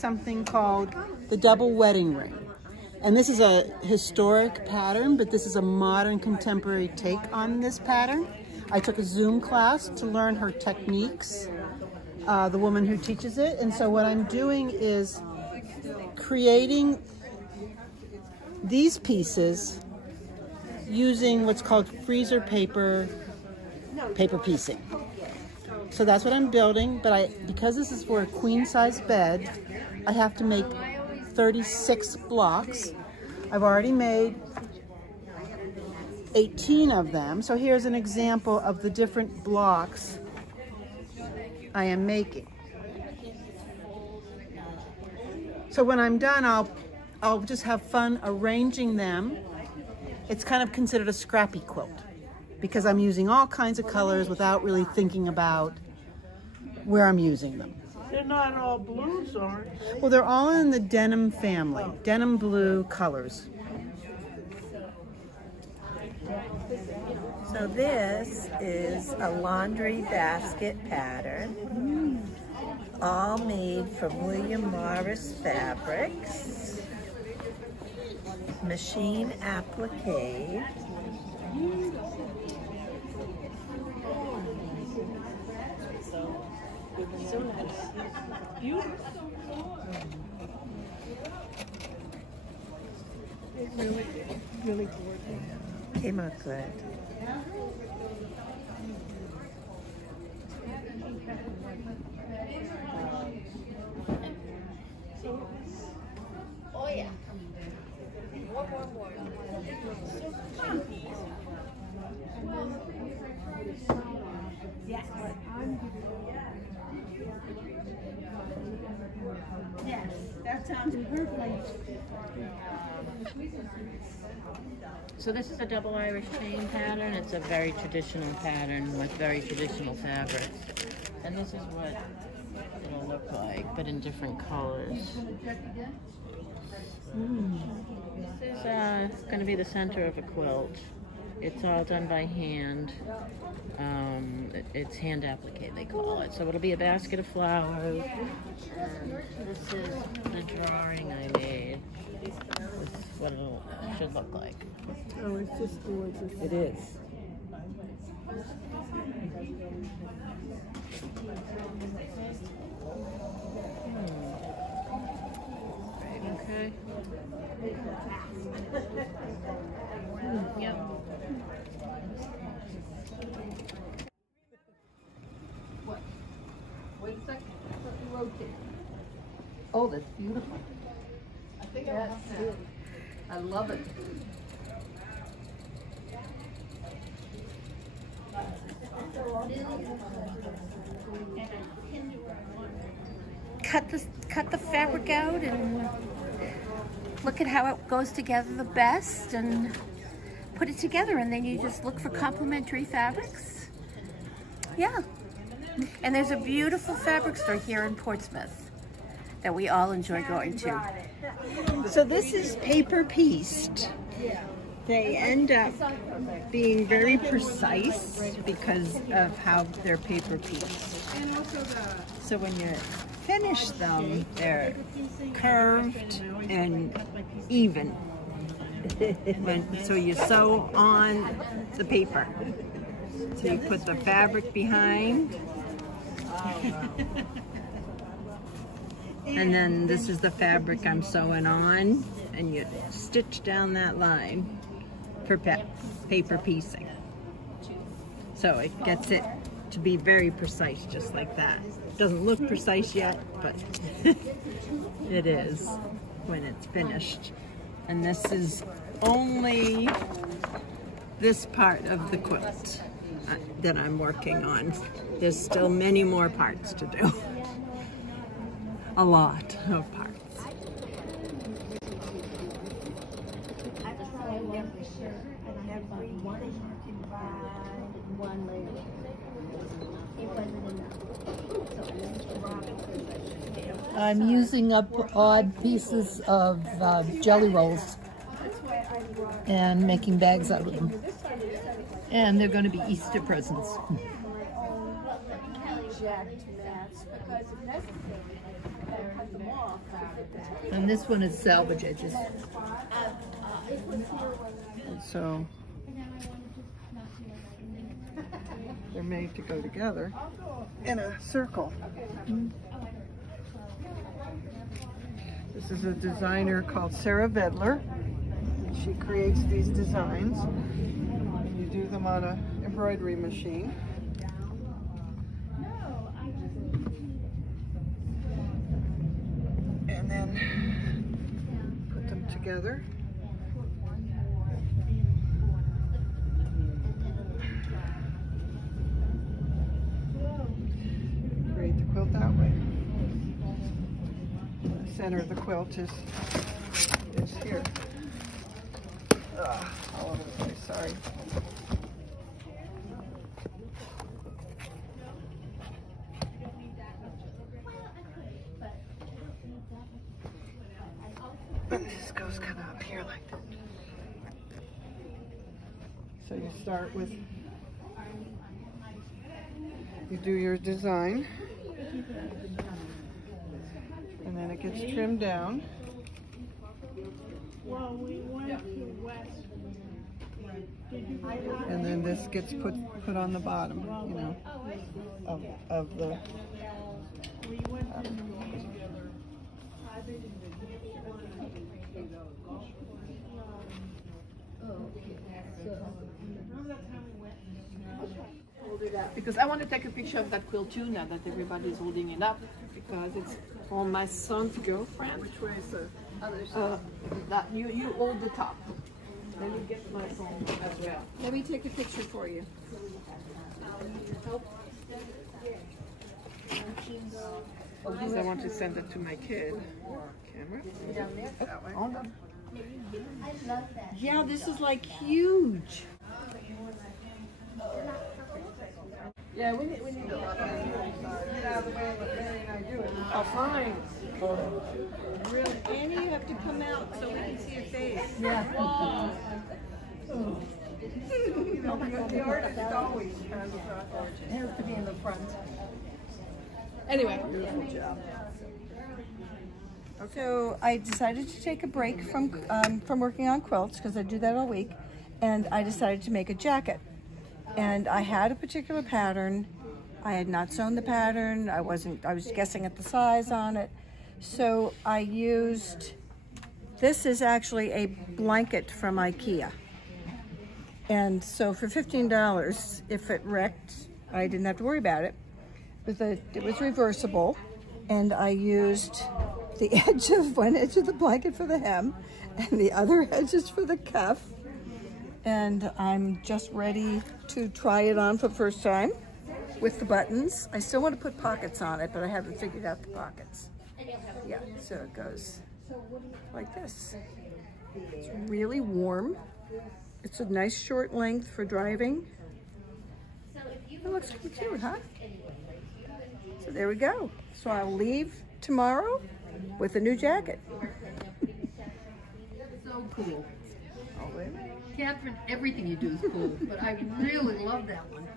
something called the double wedding ring. And this is a historic pattern, but this is a modern contemporary take on this pattern. I took a Zoom class to learn her techniques, the woman who teaches it. And so what I'm doing is creating these pieces using what's called freezer paper piecing. So that's what I'm building, but because this is for a queen size bed, I have to make 36 blocks. I've already made 18 of them. So here's an example of the different blocks I am making. So when I'm done, I'll just have fun arranging them. It's kind of considered a scrappy quilt because I'm using all kinds of colors without really thinking about where I'm using them. They're not all blues, aren't they? Well, they're all in the denim family, denim blue colors. So this is a laundry basket pattern, all made from William Morris fabrics, machine applique. Really gorgeous. Came out good. Oh yeah. More. Yes. Yes, that sounds perfect. So this is a double Irish chain pattern. It's a very traditional pattern with very traditional fabrics. And this is what it'll look like, but in different colors. This is going to be the center of a quilt. It's all done by hand. It's hand applique, they call it. So it'll be a basket of flowers. And this is the drawing I made. This is what it should look like. Oh, it's just gorgeous. It is. Okay. Yep. Wait a second. Let me rotate. Oh, that's beautiful. I think that's it. I love it. Cut the fabric out and look at how it goes together the best and put it together, and then you just look for complementary fabrics. Yeah. And there's a beautiful fabric store here in Portsmouth that we all enjoy going to. So this is paper pieced. They end up being very precise because of how they're paper pieced. So when you finish them, they're curved and even. So you sew on the paper. So you put the fabric behind. And then this is the fabric I'm sewing on, and you stitch down that line for paper piecing. So it gets it to be very precise, just like that. Doesn't look precise yet, but it is when it's finished. And this is only this part of the quilt that I'm working on. There's still many more parts to do. A lot of parts. I'm using up odd pieces of jelly rolls and making bags out of them. And they're going to be Easter presents. And this one is salvage edges. And so they're made to go together in a circle. This is a designer called Sarah Vedler. She creates these designs. And you do them on an embroidery machine. And then put them together. Create the quilt that way. The center of the quilt is here. All over the place, sorry. And this goes kind of up here like that. So you start with, you do your design, and then it gets trimmed down. Well, we went to West. And then this gets put on the bottom, you know, of the. We went to New Hampshire. Because I want to take a picture of that quilt too, now that everybody's holding it up, because it's for my son's girlfriend. Which way is the Other side. That you hold the top. Let me get my phone as well. Let me take a picture for you. Because I want to send it to my kid. Camera. Hold on. Yeah, this is like huge. Yeah, we need to get out of the way of what Mary and I do. Oh, fine. Really, Annie, you have to come out so we can see your face. Yeah. The artist always has It has to be in the front. Anyway. beautiful job. So I decided to take a break from working on quilts because I do that all week, and I decided to make a jacket. And I had a particular pattern. I had not sewn the pattern. I was guessing at the size on it. So I used, this is actually a blanket from IKEA. And so for $15, if it wrecked, I didn't have to worry about it. It was reversible, and I used the one edge of the blanket for the hem and the other edges for the cuff. And I'm just ready to try it on for the first time with the buttons. I still want to put pockets on it, but I haven't figured out the pockets. Yeah, so it goes like this. It's really warm. It's a nice short length for driving. It looks cute, huh? So there we go. So I'll leave tomorrow with a new jacket. So cool. Catherine, everything you do is cool, but I really love that one.